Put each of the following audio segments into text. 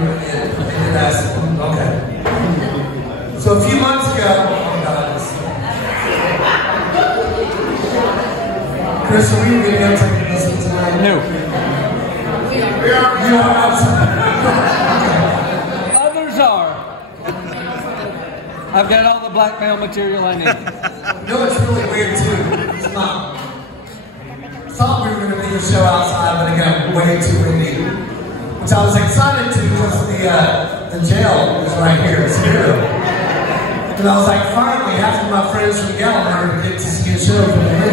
Okay. So a few months ago, Chris, are we going to be able to listen tonight? No. We are. You are outside. Others are. I've got all the blackmail material I need. You know what's really weird too? It's not. Thought we were going to do a show outside, but it got way too windy. Which I was excited to because the jail was right here in Sevierville. And I was like, finally, half of my friends from Gatlinburg get to see a show from the window.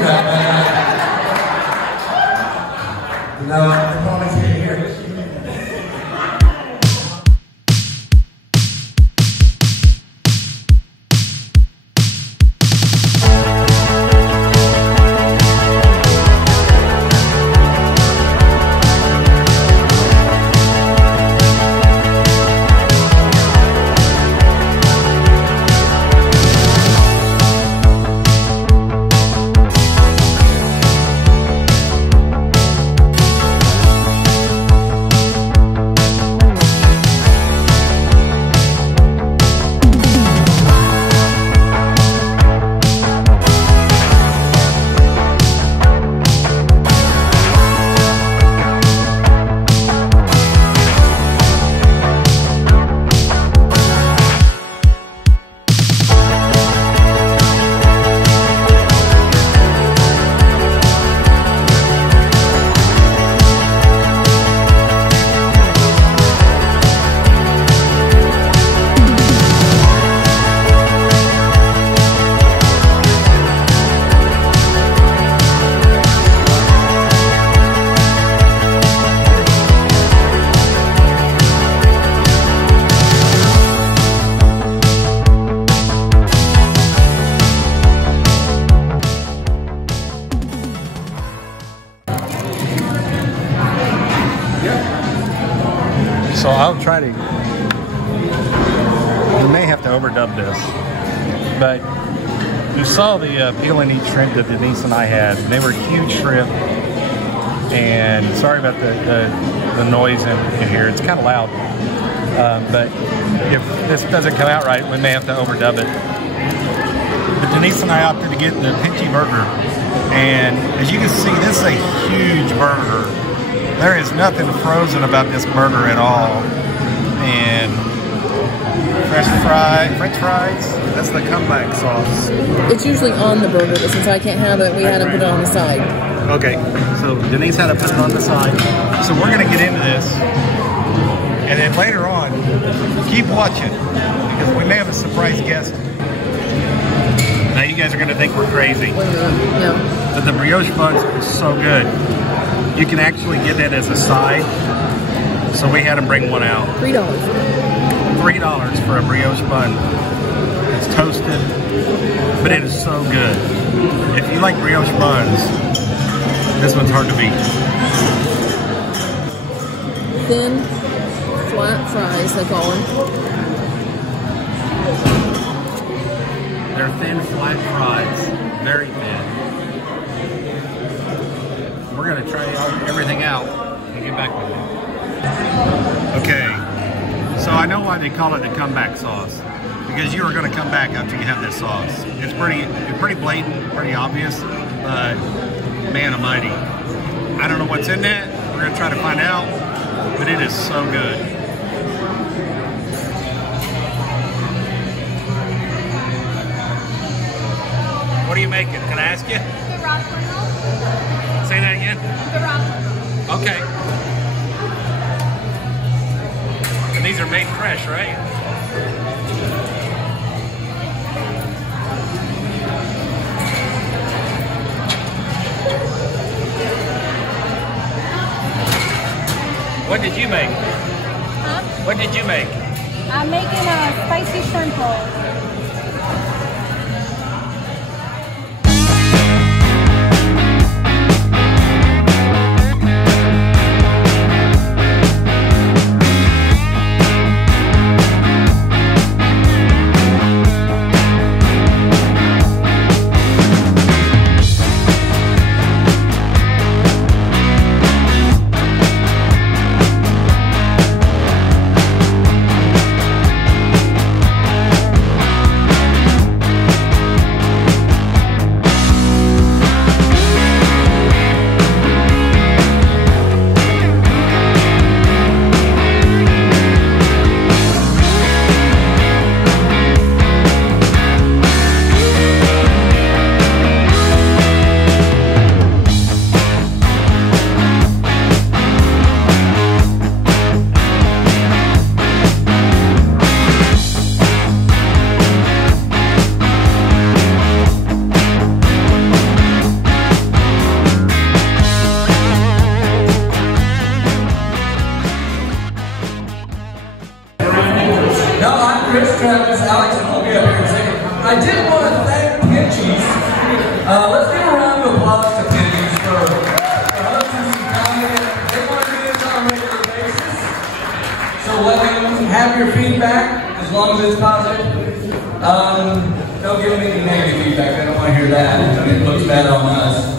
You know, they probably can't hear it. So I'll try to, we may have to overdub this, but you saw the peel and eat shrimp that Denise and I had. They were huge shrimp, and sorry about the noise in here. It's kind of loud, but if this doesn't come out right, we may have to overdub it. But Denise and I opted to get the Pinchy burger, and as you can see, this is a huge burger. There is nothing frozen about this burger at all. And French fries, that's the comeback sauce. It's usually on the burger, but since I can't have it, we had to put it on the side. Okay, so Denise had to put it on the side. So we're gonna get into this. And then later on, keep watching, because we may have a surprise guest. Now you guys are gonna think we're crazy. No. But the brioche buns are so good. You can actually get it as a side. So we had to bring one out. $3. $3 for a brioche bun. It's toasted, but it is so good. If you like brioche buns, this one's hard to beat. Thin, flat fries, they call them. They're thin, flat fries. Very thin. We're going to try everything out and get back with you. Okay, so I know why they call it the comeback sauce, because you are going to come back after you have this sauce. It's pretty blatant, pretty obvious, but man almighty, I don't know what's in that. We're going to try to find out, but it is so good. What are you making? Can I ask you? The raw kernel. Say that again? The raw kernel. Okay. And these are made fresh, right? What did you make? Huh? What did you make? I'm making a spicy shrimp roll. Chris, Travis, Alex, and we'll be up here in a second. I did want to thank Pinchys. Let's give a round of applause to Pinchys for hosting some comedy. They want to do this on a regular basis. So let them have your feedback as long as it's positive. Don't give them any negative feedback. I don't want to hear that. It looks bad on us.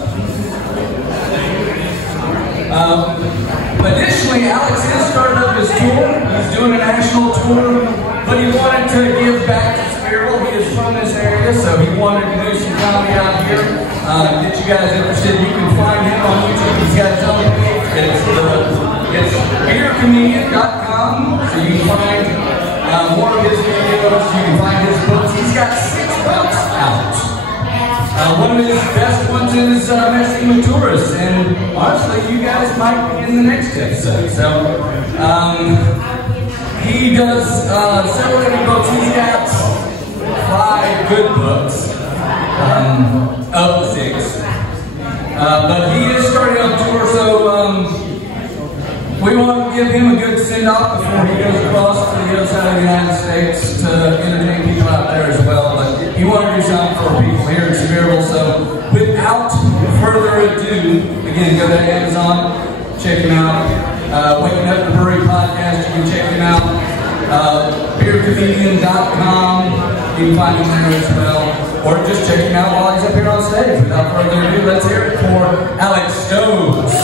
Additionally, Alex has started up his tour. He's doing a national tour, but he wanted to give back to Sevierville. He is from this area, so he wanted to do some comedy out here. Get you guys interested. You can find him on YouTube. He's got his own page. It's beercomedian.com, so you can find more of his videos. You can find his books. He's got 6 books out. One of his best ones is Messing with Tourists, and honestly, you guys might be in the next episode. So, he does several different books. He's got 5 good books of the 6. But he is starting on tour, so we want to give him a good send-off before he goes across to the other side of the United States to entertain people out there as well. But he wanted to do something for people here in Sevierville. So without further ado, again, go to Amazon, check him out. Waking Up the Brewery podcast, you can check him out. Beercomedian.com, you can find him there as well. Or just check him out while he's up here on stage. Without further ado, let's hear it for Alex Stokes.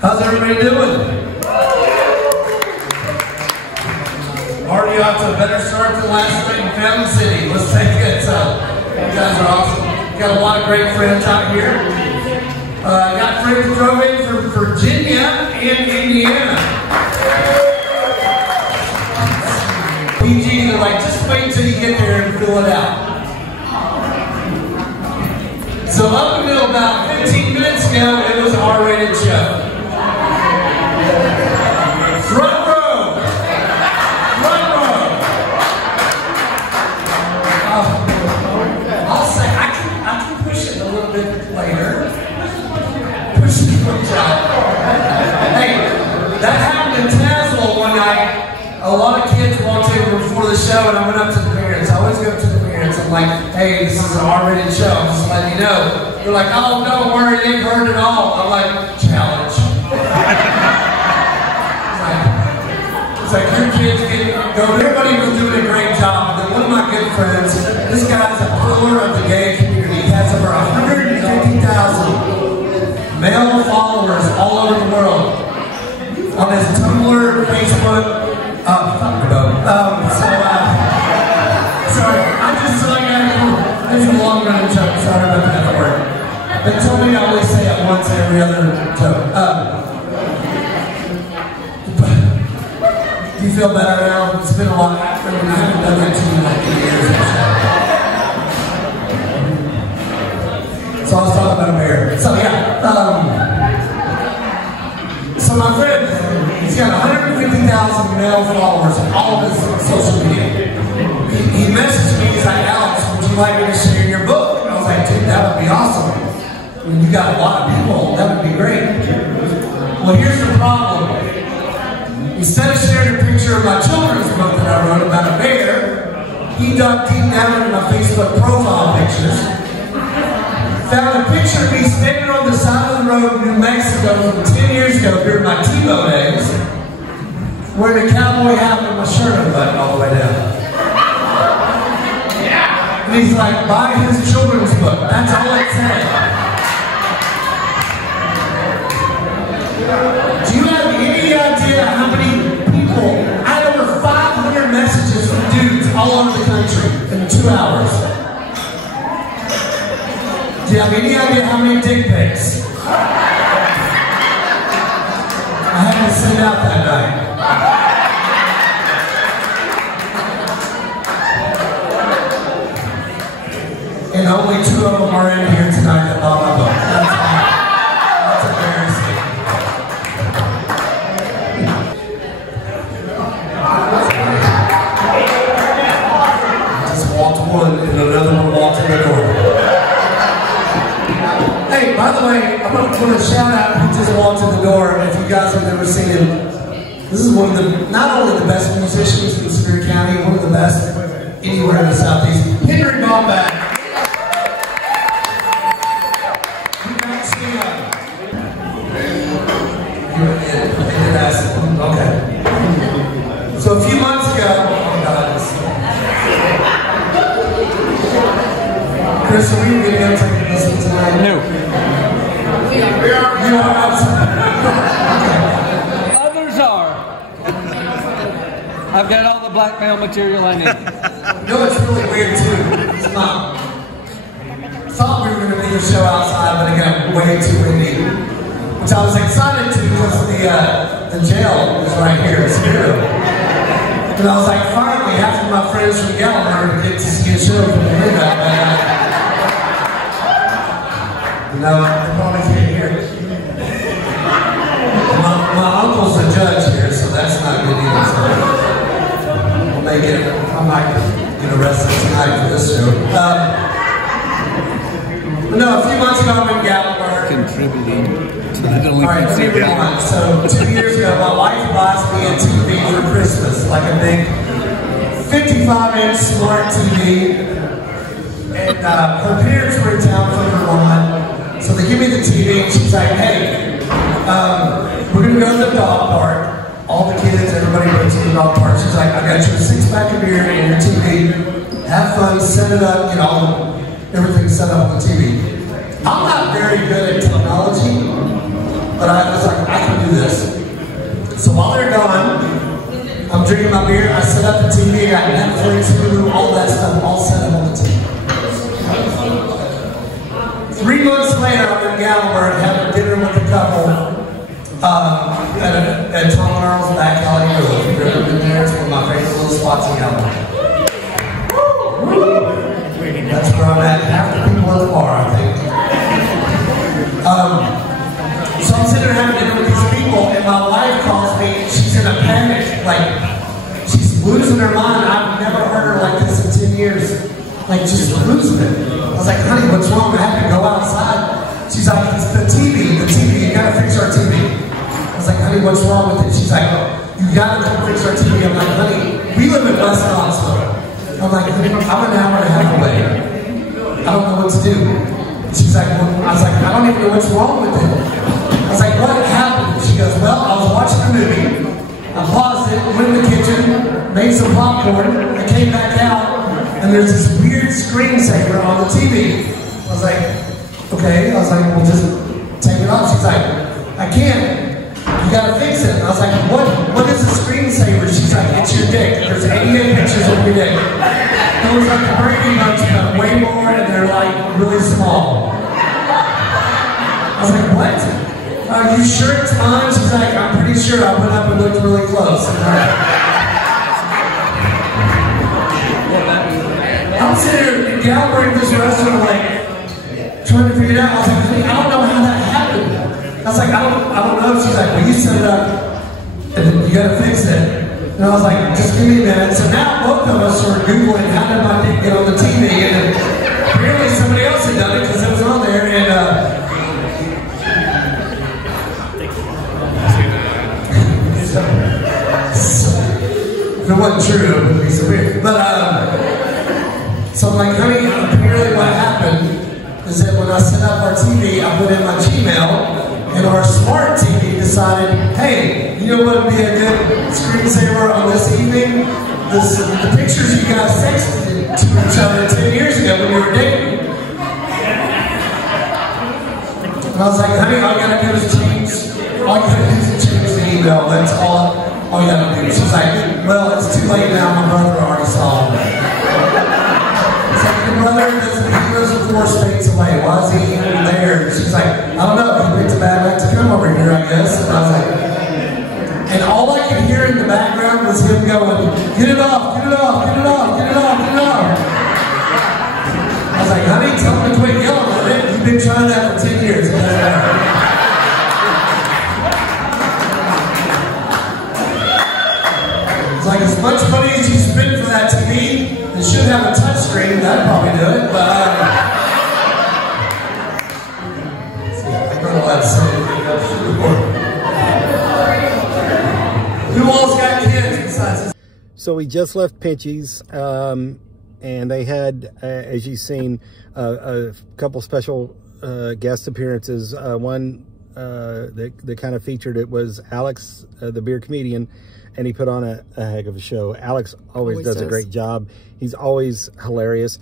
How's everybody doing? Already off to a better start than last night in Fountain City. Let's take it. You guys are awesome. Got a lot of great friends out here. Got friends who drove in from Virginia and Indiana. PG, they're like, just wait until you get there and fill it out. So up until about 15 minutes ago, it was an R-rated show. Front row! Front row! I'll say, I can push it a little bit later. Push it out. Hey, that happened in Tazewell one night. A lot of kids walked in before the show, and I went up to the parents. I always go to the parents. I'm like, hey, this is an R-rated show. I'm just letting you know. They're like, oh, don't worry, they've heard it all. I'm like, challenge. It's like your kids go. Everybody was doing a great job. And then one of my good friends, this guy's a pillar of the gay community. He has over 150,000 male followers all over the world on his Tumblr, Facebook. Sorry, I'm just telling you, it's a long running joke, sorry about that word. They told me I always say it once every other joke. Do you feel better now? It's been a while. I haven't done that in 2 years or so. So I was talking about a bear. So yeah, so my friend, he's got 150,000 male followers on all of his social media. He messaged me, he's like, Alex, would you like me to share your book? And I was like, dude, that would be awesome. I mean, you got a lot of people, that would be great. Well, here's the problem. Instead of sharing a picture of my children's book that I wrote about a bear, he dug deep down into my Facebook profile pictures, found a picture of me standing on the side of the road in New Mexico from 10 years ago during my Tebow days, wearing a cowboy hat with my shirt unbuttoned all the way down. And he's like, buy his children's book. That's all it said. Do you have any idea how many people? I had over 500 messages from dudes all over the country in 2 hours. Do you have any idea how many dick pics I had to send out that night? And only 2 of them are in here tonight that bought my book. That's embarrassing. he just walked in the door, and if you guys have never seen him, this is one of the, not only the best musicians in Sevier County, one of the best anywhere in the Southeast. Henry Bombach. You guys see okay. So a few months ago, oh God, Chris, are we videotaping this one tonight? No. You are outside. Others are. I've got all the blackmail material I need. You know it's really weird too. It's not. Thought we were going to do a show outside, but it got way too windy. Which I was excited to because the jail was right here in Sevierville. And I was like, finally, half of my friends from Gatlinburg get to see a show from the window. No, they probably can't hear it. My uncle's the judge here, so that's not good either. So we'll make it. I might get arrested tonight for this show. But no, a few months ago I'm in Gatlinburg. Contributing to the Alright, delinquency moving rate. on. So 2 years ago, my wife buys me a TV for Christmas, like a big 55-inch smart TV. And her parents were in town for Vermont. So they give me the TV, and she's like, hey, we're going to go to the dog park. All the kids, everybody goes to the dog park. She's like, I got you a 6-pack of beer and your TV. Have fun, set it up, get all everything set up on the TV. I'm not very good at technology, but I was like, I can do this. So while they're gone, I'm drinking my beer, I set up the TV, I got Netflix, Hulu, all that stuff, all set up on the TV. 3 months later, I'm in Gatlinburg having dinner with a couple at Tom and Earl's Back Alley Grill. If you've ever been there, it's one of my favorite little spots in Gatlinburg. That's where I'm at. Half the people at the bar, I think. So I'm sitting there having dinner with these people, and my wife calls me. She's in a panic, like she's losing her mind. I've never heard her like this in 10 years, like just losing it. I was like, honey, what's wrong? I have to go outside. She's like, it's the TV, you gotta fix our TV. I was like, honey, what's wrong with it? She's like, you gotta come fix our TV. I'm like, honey, we live in West Knoxville. I'm like, I'm an hour and a half away. I don't know what to do. She's like, well, I was like, I don't even know what's wrong with it. I was like, what happened? She goes, well, I was watching a movie. I paused it, went in the kitchen, made some popcorn, I came back out, and there's this weird screensaver on the TV. I was like, okay. I was like, well, just take it off. She's like, I can't. You gotta fix it. And I was like, what is a screensaver? She's like, it's your dick. There's 88 pictures of your dick. It was like a Brady Bunch, but way more, and they're like really small. I was like, what? Are you sure it's mine? She's like, I'm pretty sure. I went up and looked really close. I'm sitting here in Gatlinburg in this restaurant, like, trying to figure it out. I was like, honey, I don't know how that happened. I was like, I don't know. She's like, well, you set it up, and then you gotta fix it. And I was like, just give me a minute. So now both of us are Googling how did my dick get on the TV, and then apparently somebody else had done it because it was on there, and if it wasn't true, it would be so weird. But so I'm like, honey, apparently what happened is that when I set up our TV, I put in my Gmail, and our smart TV decided, hey, you know what would be a good screensaver on this evening? The pictures you guys texted to each other 10 years ago when you were dating. And I was like, honey, all you gotta do is change the email. That's all you gotta do. She's like, well, it's too late now. My brother already saw it. It's like, your brother doesn't, he lives 4 states away. Why is he even there? She's like, I don't know. He picked a bad night to come over here, I guess. And I was like, and all I could hear in the background was him going, get it off, get it off, get it off, get it off, get it off. I was like, honey, tell him to quit yelling at it. You've been trying that for 10 years. It doesn't matter. It's like, as much money as you spend for that TV, it should have a touch screen. That'd probably do it, but I'm not allowed to say it. Who all's got kids besides us? So we just left Pinchy's, and they had, as you've seen, a couple special guest appearances. One that kind of featured it was Alex, the beer comedian, and he put on a heck of a show. Alex always does a great job. He's always hilarious.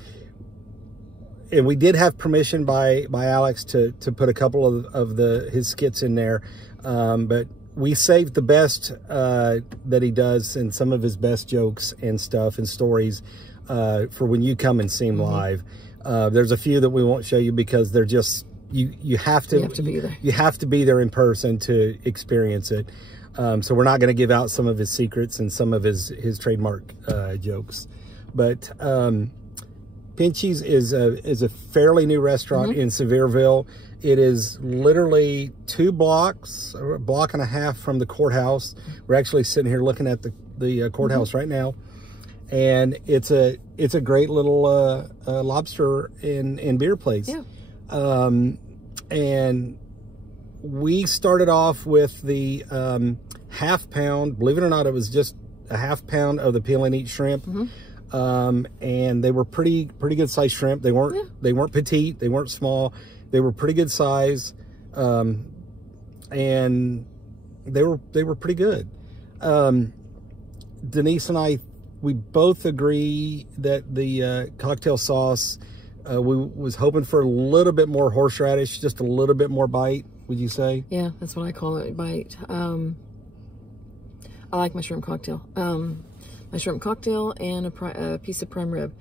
And we did have permission by Alex to put a couple of his skits in there, but we saved the best that he does and some of his best jokes and stuff and stories for when you come and see him live. There's a few that we won't show you because they're just you have to be there. You have to be there in person to experience it. So we're not going to give out some of his secrets and some of his trademark jokes, but Pinchy's is a fairly new restaurant in Sevierville. It is literally 2 blocks, or a block and a half from the courthouse. We're actually sitting here looking at the courthouse right now, and it's a great little lobster and beer place. Yeah. And we started off with the half pound. Believe it or not, it was just a half pound of the peel and eat shrimp. And they were pretty good sized shrimp. They weren't petite, they weren't small. They were pretty good size, and they were pretty good. Denise and I, we both agree that the cocktail sauce, we was hoping for a little bit more horseradish, just a little bit more bite. Would you say? Yeah, that's what I call it, bite. I like my shrimp cocktail. My shrimp cocktail and a piece of prime rib.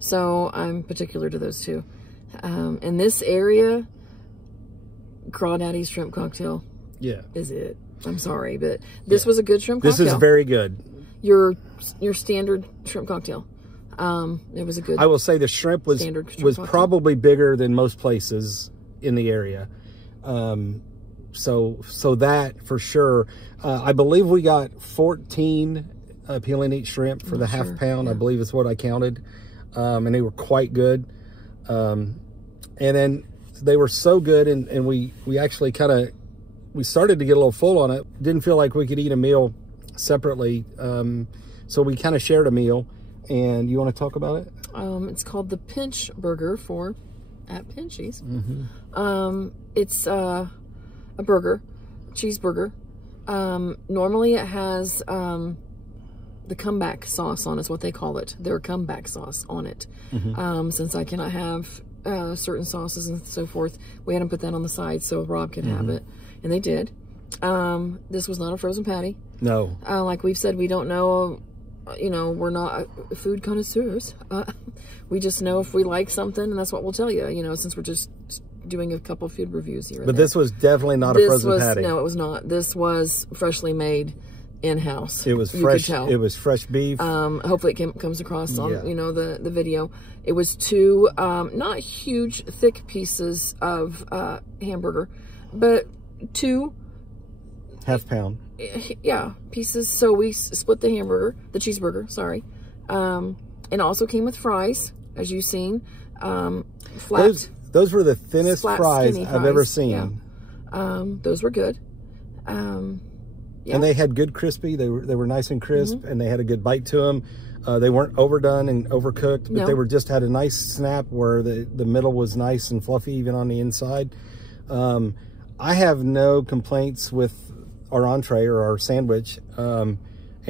So I'm particular to those two. In this area, Crawdaddy's shrimp cocktail is it. I'm sorry, but this was a good shrimp cocktail. This is very good. Your standard shrimp cocktail. It was a good. I will say the shrimp was probably bigger than most places in the area. So that for sure. I believe we got 14 peel and eat shrimp for the half pound. I believe is what I counted, and they were quite good. And then they were so good, and we actually we started to get a little full on it. Didn't feel like we could eat a meal separately, so we kind of shared a meal. And you want to talk about it? It's called the Pinch Burger at Pinchy's. It's a burger, cheeseburger. Normally it has the comeback sauce on it, is what they call it. Their comeback sauce on it. Since I cannot have certain sauces and so forth, we had them put that on the side so Rob could have it, and they did. This was not a frozen patty. No. Like we've said, we don't know. You know, we're not food connoisseurs. We just know if we like something, and that's what we'll tell you. You know, since we're just doing a couple food reviews here. But this was definitely not a frozen patty. No, it was not. This was freshly made in-house. It was fresh. It was fresh beef. Hopefully it comes across on you know the video. It was 2 not huge thick pieces of hamburger, but 2 half pound pieces. So we split the cheeseburger, sorry, and also came with fries, as you've seen. Flat. Those were the thinnest fries I've ever seen. Those were good. And they had good crispy. They were nice and crisp, and they had a good bite to them. They weren't overdone and overcooked, but they were just had a nice snap where the middle was nice and fluffy even on the inside. I have no complaints with our entree or our sandwich and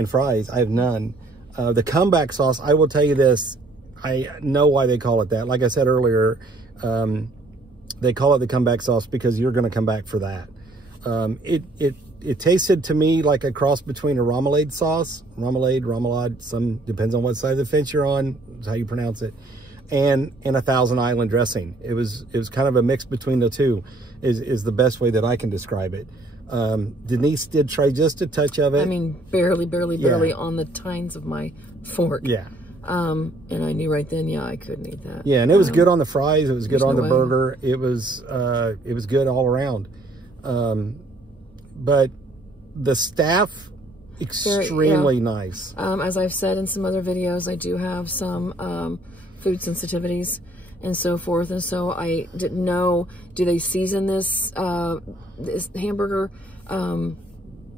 fries. I have none. The comeback sauce, I will tell you this, I know why they call it that. Like I said earlier, they call it the comeback sauce because you're going to come back for that. It tasted to me like a cross between a remoulade sauce, remoulade, some depends on what side of the fence you're on, is how you pronounce it, and a Thousand Island dressing. It was kind of a mix between the two, is the best way that I can describe it. Denise did try just a touch of it. I mean, barely on the tines of my fork. Yeah. And I knew right then, I couldn't eat that. Yeah, and it was good on the fries. It was good on the burger. It was good all around. But the staff, extremely nice. As I've said in some other videos, I do have some food sensitivities and so forth, and so I didn't know, do they season this this hamburger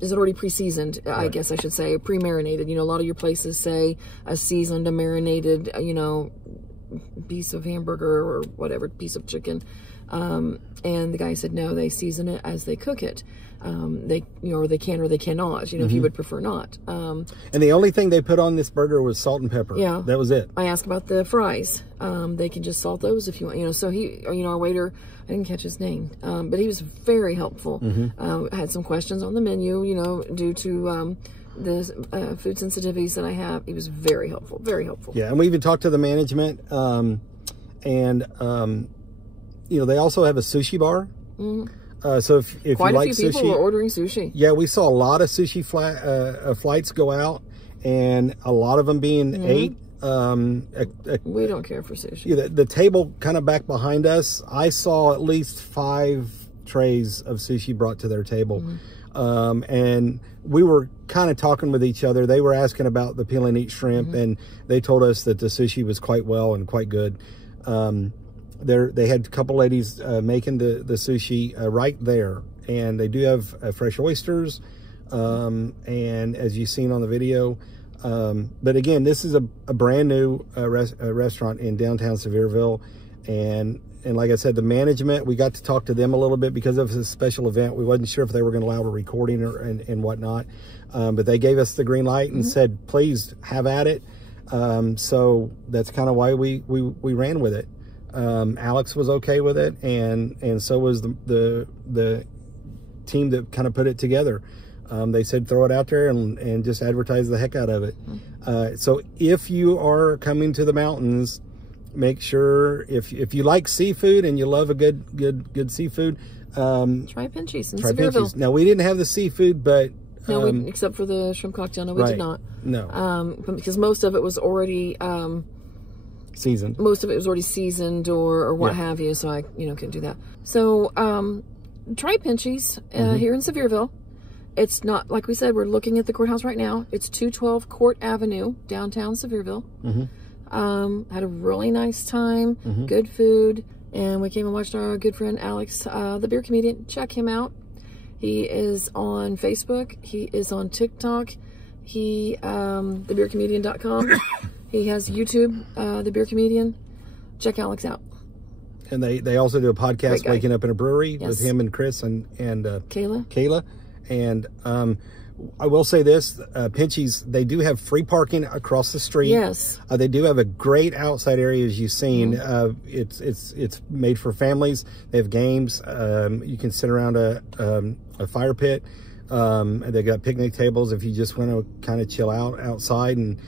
is it already pre-seasoned? I guess I should say pre-marinated. You know, a lot of your places say a seasoned, a marinated, you know, piece of hamburger or whatever, piece of chicken. And the guy said, no, they season it as they cook it. They, you know, or they can or they cannot, you know, if you would prefer not. And the only thing they put on this burger was salt and pepper. Yeah. That was it. I asked about the fries. They can just salt those if you want, you know. So he, you know, our waiter, I didn't catch his name, but he was very helpful. Had some questions on the menu, you know, due to the food sensitivities that I have. He was very helpful, very helpful. Yeah, and we even talked to the management, you know, they also have a sushi bar. So if Quite you a like few people sushi, were ordering sushi. yeah, we saw a lot of sushi flights go out, and a lot of them being ate. We don't care for sushi. Yeah, the table kind of back behind us, I saw at least 5 trays of sushi brought to their table. And we were kind of talking with each other. They were asking about the peel and eat shrimp, and they told us that the sushi was quite well and quite good. They had a couple ladies making the sushi right there, and they do have fresh oysters, and as you've seen on the video. But again, this is a brand new restaurant in downtown Sevierville, and like I said, the management, we got to talk to them a little bit because of this special event. We wasn't sure if they were going to allow a recording and whatnot, but they gave us the green light and said, please have at it. So that's kind of why we ran with it. Alex was okay with it, and so was the team that kind of put it together. They said throw it out there and just advertise the heck out of it. So if you are coming to the mountains, make sure if you like seafood and you love a good seafood, Try Pinchy's in try Sevierville. Pinchy's. Now, we didn't have the seafood, but No, except for the shrimp cocktail. No, we did not. No. Because most of it was already Seasoned. most of it was already seasoned or what have you. So I couldn't do that. So try Pinchy's here in Sevierville. It's not, like we said, we're looking at the courthouse right now. It's 212 Court Avenue, downtown Sevierville. Had a really nice time, good food, and we came and watched our good friend Alex, the beer comedian. Check him out. He is on Facebook. He is on TikTok. He, thebeercomedian.com. He has YouTube, The Beer Comedian. Check Alex out. And they also do a podcast, Waking Up in a Brewery, with him and Chris and Kayla. And I will say this, Pinchy's, they do have free parking across the street. Yes. They do have a great outside area, as you've seen. It's made for families. They have games. You can sit around a fire pit. They got picnic tables if you just want to kind of chill out outside and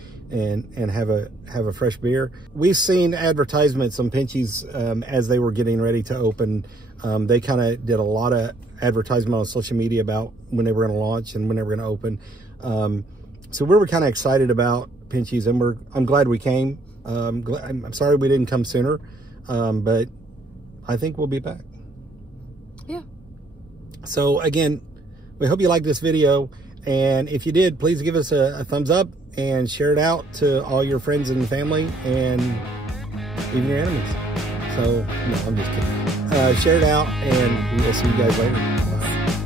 have a fresh beer. We've seen advertisements on Pinchy's as they were getting ready to open. They kind of did a lot of advertisement on social media about when they were going to launch and when they were going to open. So we were kind of excited about Pinchy's, and I'm glad we came. I'm sorry we didn't come sooner, but I think we'll be back. Yeah. So again, we hope you liked this video, and if you did, please give us a thumbs up and share it out to all your friends and family and even your enemies. So, no, I'm just kidding. Share it out, and we'll see you guys later. Bye.